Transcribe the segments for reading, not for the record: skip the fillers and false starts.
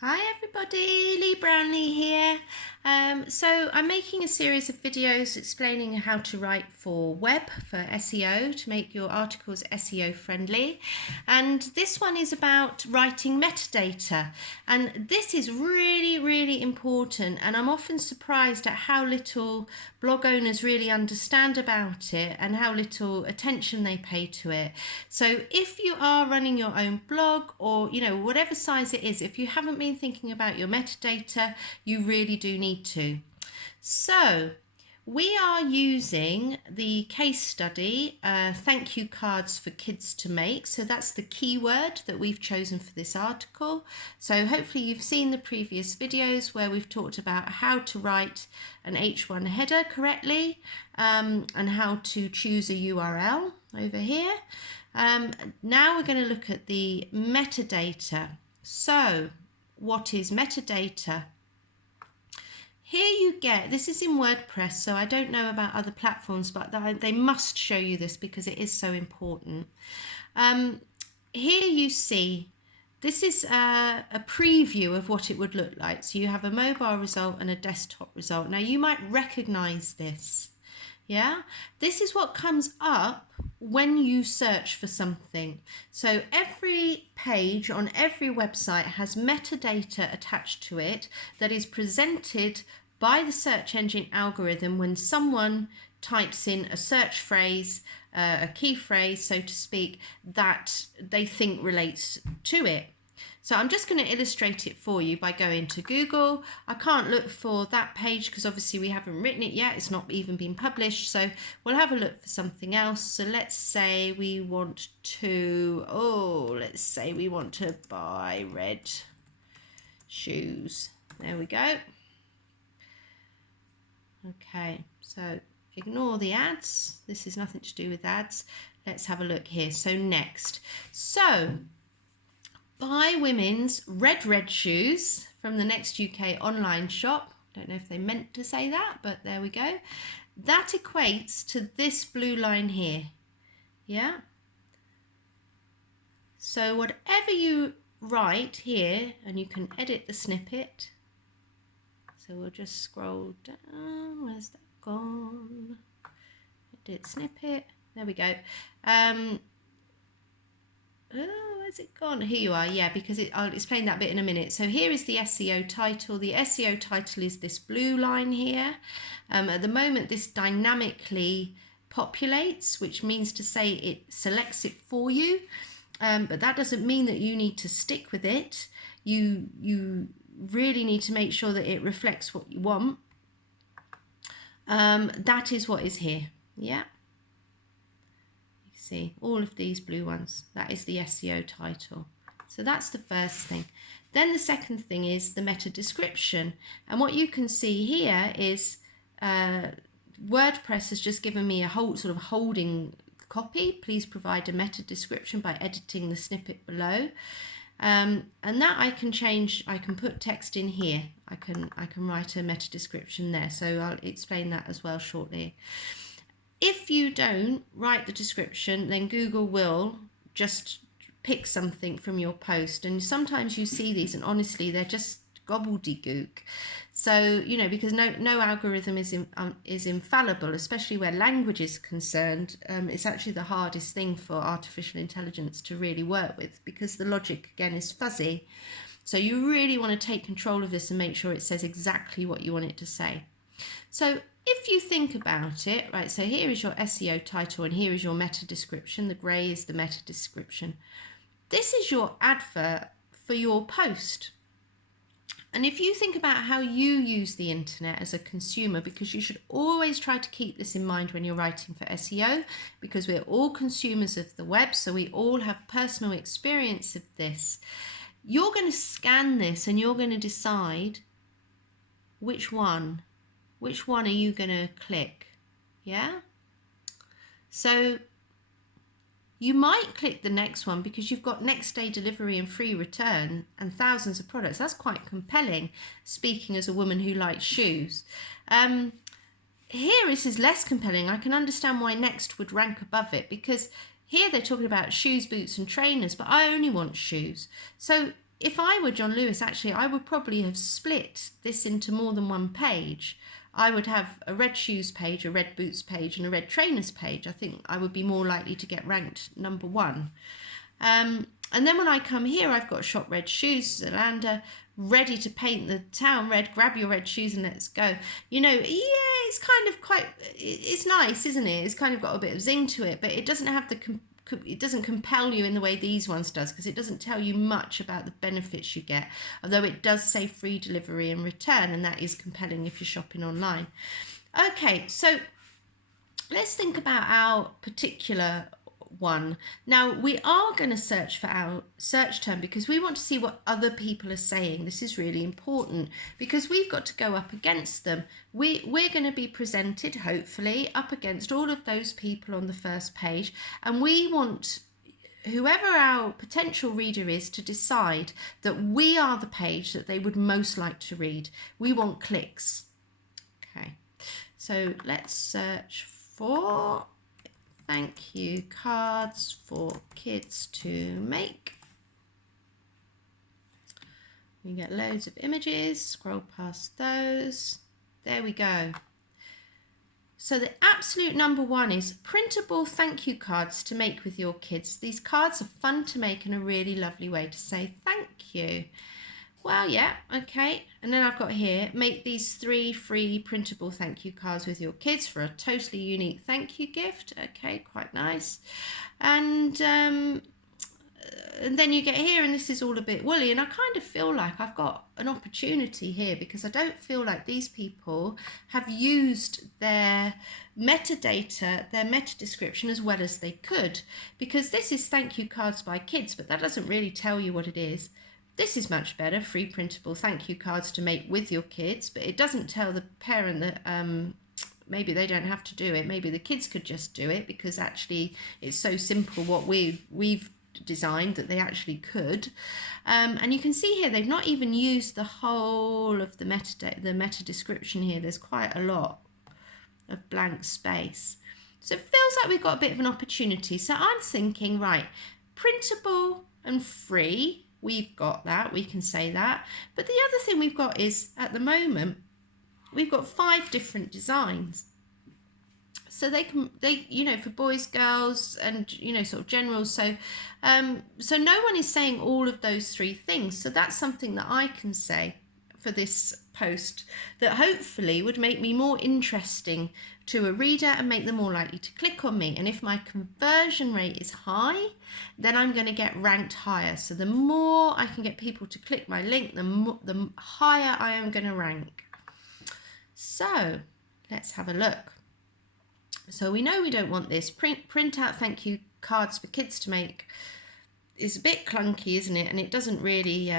Hi everybody, Lee Brownlee here. So I'm making a series of videos explaining how to write for web, for SEO, to make your articles SEO friendly. And this one is about writing metadata. And this is really important. And I'm often surprised at how little blog owners really understand about it and how little attention they pay to it. So if you are running your own blog or, whatever size it is, if you haven't been thinking about your metadata, you really do need to. So we are using the case study, thank you cards for kids to make. So that's the keyword that we've chosen for this article. So hopefully you've seen the previous videos where we've talked about how to write an H1 header correctly and how to choose a URL over here. Now we're going to look at the metadata. So what is metadata? Here you get, this is in WordPress, so I don't know about other platforms, but they must show you this because it is so important. Here you see, this is a preview of what it would look like. So you have a mobile result and a desktop result. Now you might recognize this. Yeah, this is what comes up when you search for something. So every page on every website has metadata attached to it that is presented by the search engine algorithm when someone types in a search phrase, a key phrase, so to speak, that they think relates to it. So I'm just going to illustrate it for you by going to Google. I can't look for that page because obviously we haven't written it yet. It's not even been published. So we'll have a look for something else. So let's say we want to, buy red shoes. There we go. Okay, so ignore the ads. This is nothing to do with ads. Let's have a look here. So next. So buy women's red shoes from the Next UK online shop. Don't know if they meant to say that, but there we go. That equates to this blue line here. Yeah. So whatever you write here, and you can edit the snippet. So we'll just scroll down. Where's that gone? Edit snippet. There we go. Where's it gone? Here you are. Yeah, because I'll explain that bit in a minute. So here is the SEO title. The SEO title is this blue line here. At the moment, this dynamically populates, which means to say it selects it for you. But that doesn't mean that you need to stick with it. You really need to make sure that it reflects what you want. That is what is here. Yeah. See all of these blue ones, that is the SEO title. So that's the first thing. Then the second thing is the meta description, and what you can see here is WordPress has just given me a whole sort of holding copy. Please provide a meta description by editing the snippet below, and that I can change. I can put text in here. I can write a meta description there, so I'll explain that as well shortly. If you don't write the description, then Google will just pick something from your post. And sometimes you see these and honestly, they're just gobbledygook. So, because no algorithm is infallible, especially where language is concerned. It's actually the hardest thing for artificial intelligence to really work with because the logic, again, is fuzzy. So you really want to take control of this and make sure it says exactly what you want it to say. So if you think about it, right, so here is your SEO title and here is your meta description. The grey is the meta description. This is your advert for your post. And if you think about how you use the internet as a consumer, because you should always try to keep this in mind when you're writing for SEO, because we're all consumers of the web, so we all have personal experience of this. You're going to scan this and you're going to decide which one are you going to click? Yeah? So you might click the next one because you've got next day delivery and free return and thousands of products. That's quite compelling, speaking as a woman who likes shoes. Here this is less compelling. I can understand why next would rank above it because here they're talking about shoes, boots and trainers, but I only want shoes. So if I were John Lewis, actually, I would probably have split this into more than one page. I would have a red shoes page, a red boots page, and a red trainers page. I think I would be more likely to get ranked number 1. And then when I come here, I've got shop red shoes, Zalanda, ready to paint the town red, grab your red shoes and let's go. You know, yeah, it's kind of quite, it's nice, isn't it? It's kind of got a bit of zing to it, but it doesn't have it doesn't compel you in the way these ones does, because it doesn't tell you much about the benefits you get, although it does say free delivery and return, and that is compelling if you're shopping online. Okay, so let's think about our particular one. Now we are going to search for our search term because we want to see what other people are saying. This is really important because we've got to go up against them. We're going to be presented, hopefully, up against all of those people on the first page, and we want whoever our potential reader is to decide that we are the page that they would most like to read. We want clicks. Okay, so let's search for thank you cards for kids to make. We get loads of images, scroll past those. There we go. So the absolute number 1 is printable thank you cards to make with your kids. These cards are fun to make and a really lovely way to say thank you. Well, yeah, okay. And then I've got here, make these 3 free printable thank you cards with your kids for a totally unique thank you gift. Okay, quite nice. And then you get here, and this is all a bit woolly, and I kind of feel like I've got an opportunity here because I don't feel like these people have used their metadata, their meta description as well as they could, because this is thank you cards by kids, but that doesn't really tell you what it is. This is much better, free printable thank you cards to make with your kids, but it doesn't tell the parent that maybe they don't have to do it. Maybe the kids could just do it because actually it's so simple what we've designed that they actually could. And you can see here they've not even used the whole of the meta description here. There's quite a lot of blank space. So it feels like we've got a bit of an opportunity. So I'm thinking, right, printable and free. We've got that, we can say that. But the other thing we've got is, at the moment, we've got 5 different designs. So they, you know, for boys, girls, and, you know, sort of general. So, so no one is saying all of those 3 things. So that's something that I can say for this post that hopefully would make me more interesting to a reader and make them more likely to click on me. And if my conversion rate is high, then I'm going to get ranked higher. So the more I can get people to click my link, the higher I am going to rank. So let's have a look. So we know we don't want this. Print out thank you cards for kids to make is a bit clunky, isn't it? And it doesn't really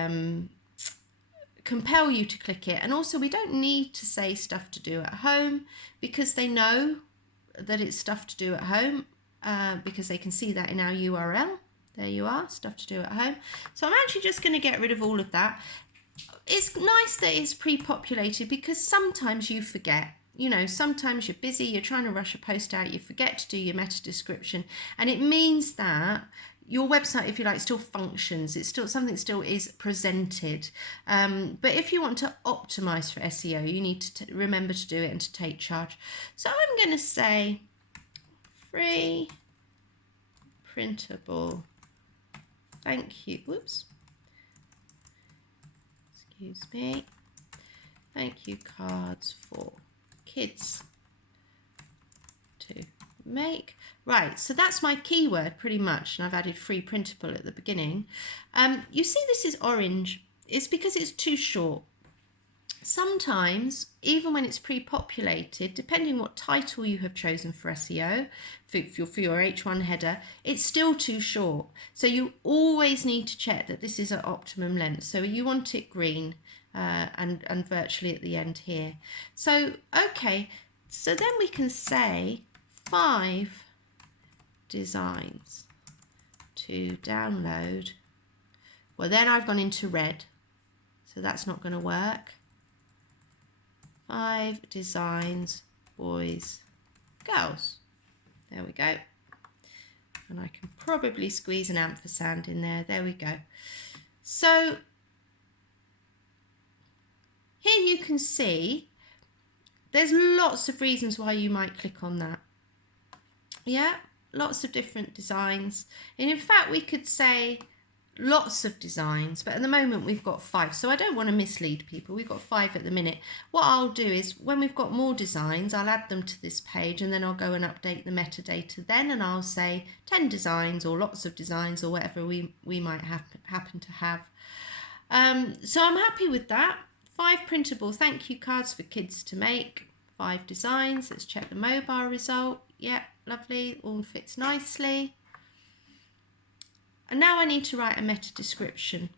compel you to click it. And also we don't need to say stuff to do at home because they know that it's stuff to do at home because they can see that in our URL. There you are, stuff to do at home. So I'm actually just going to get rid of all of that. It's nice that it's pre-populated because sometimes you forget. You know, sometimes you're busy, you're trying to rush a post out, you forget to do your meta description, and it means that your website, if you like, still functions. It's still something still is presented. But if you want to optimize for SEO, you need to remember to do it and to take charge. So I'm going to say free printable thank you. Whoops. Excuse me. Thank you cards for kids to make. Right, so that's my keyword pretty much, and I've added free printable at the beginning. You see this is orange. It's because it's too short. Sometimes, even when it's pre-populated, depending what title you have chosen for SEO, for your H1 header, it's still too short. So you always need to check that this is at optimum length. So you want it green and virtually at the end here. So, okay, so then we can say 5 designs to download. Well, then I've gone into red, so that's not going to work. 5 designs, boys, girls. There we go. And I can probably squeeze an ampersand in there. There we go. So here you can see there's lots of reasons why you might click on that. Yeah, lots of different designs. And in fact, we could say lots of designs, but at the moment we've got 5. So I don't want to mislead people. We've got 5 at the minute. What I'll do is when we've got more designs, I'll add them to this page, and then I'll go and update the metadata then, and I'll say 10 designs or lots of designs or whatever we might happen to have. So I'm happy with that. 5 printable thank you cards for kids to make. 5 designs. Let's check the mobile result. Yep, lovely. All fits nicely. And now I need to write a meta description.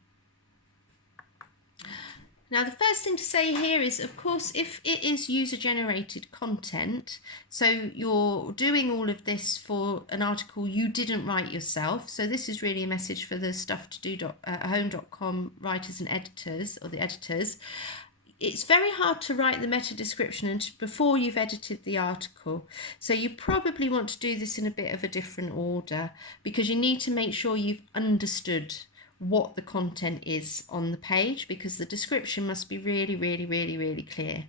Now the first thing to say here is, of course, if it is user-generated content, so you're doing all of this for an article you didn't write yourself, so this is really a message for the stuff to do home.com writers and editors, or the editors. It's very hard to write the meta description before you've edited the article. So you probably want to do this in a bit of a different order, because you need to make sure you've understood what the content is on the page, because the description must be really, really, really, really clear.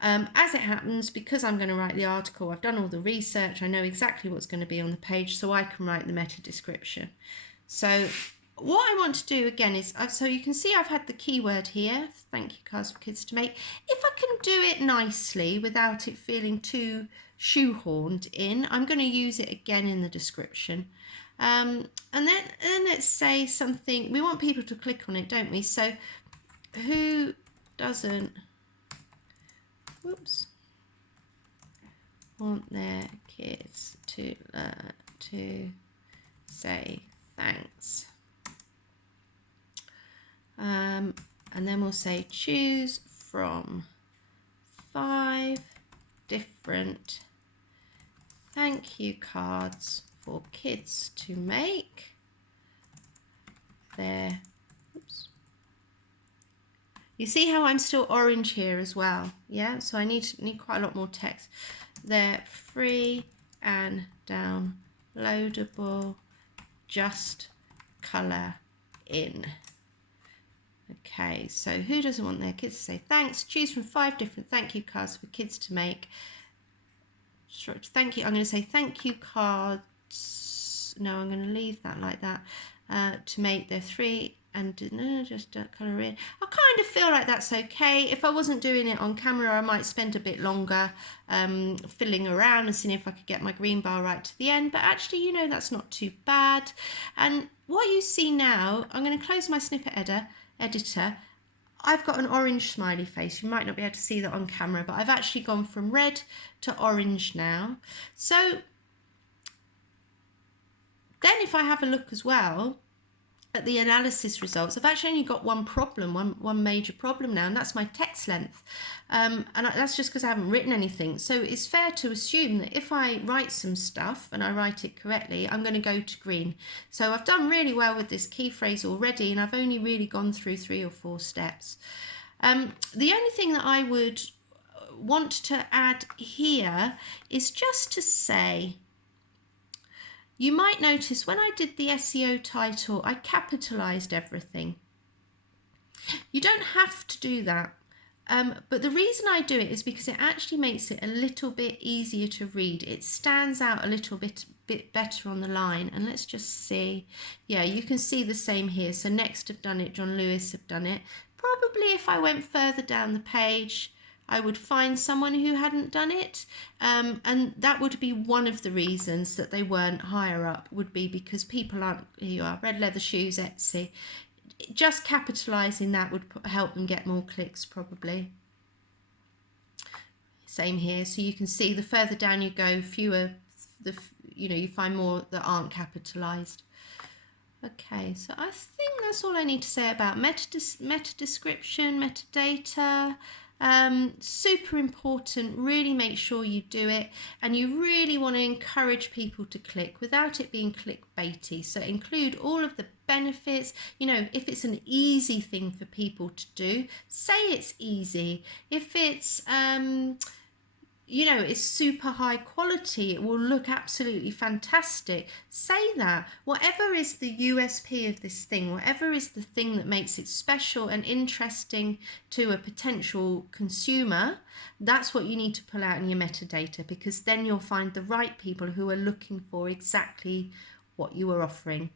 As it happens, because I'm going to write the article, I've done all the research, I know exactly what's going to be on the page, so I can write the meta description. So what I want to do again is, so you can see I've had the keyword here, thank you cards for kids to make. If I can do it nicely without it feeling too shoehorned in, I'm going to use it again in the description. And then let's say something, we want people to click on it, don't we? So who doesn't, want their kids to learn to say thanks? And then we'll say choose from 5 different thank you cards for kids to make their, you see how I'm still orange here as well, yeah? So I need quite a lot more text. They're free and downloadable, just colour in. Okay, so who doesn't want their kids to say thanks? Choose from 5 different thank you cards for kids to make. Thank you. I'm going to say thank you cards. No, I'm going to leave that like that. To make their 3 and just colour in. I kind of feel like that's okay. If I wasn't doing it on camera, I might spend a bit longer filling around and seeing if I could get my green bar right to the end. But actually, you know, that's not too bad. And what you see now, I'm going to close my snippet editor. I've got an orange smiley face. You might not be able to see that on camera, but I've actually gone from red to orange now. So then if I have a look as well at the analysis results, I've actually only got one problem, one major problem now, and that's my text length. And that's just because I haven't written anything. So it's fair to assume that if I write some stuff and I write it correctly, I'm going to go to green. So I've done really well with this key phrase already, and I've only really gone through 3 or 4 steps. The only thing that I would want to add here is just to say, you might notice when I did the SEO title, I capitalized everything. You don't have to do that. But the reason I do it is because it actually makes it a little bit easier to read. It stands out a little bit better on the line. And let's just see. Yeah, you can see the same here. So Next have done it, John Lewis have done it. Probably if I went further down the page, I would find someone who hadn't done it. And that would be one of the reasons that they weren't higher up, would be because people aren't, here you are, Red Leather Shoes, Etsy. Just capitalising that would help them get more clicks probably. Same here. So you can see the further down you go, fewer, you find more that aren't capitalised. Okay, so I think that's all I need to say about meta description, metadata. Super important, really make sure you do it, and you really want to encourage people to click without it being clickbaity. So include all of the benefits. If it's an easy thing for people to do, say it's easy. If it's you know, it's super high quality, it will look absolutely fantastic. Say that. Whatever is the USP of this thing, whatever is the thing that makes it special and interesting to a potential consumer, that's what you need to pull out in your metadata, because then you'll find the right people who are looking for exactly what you are offering.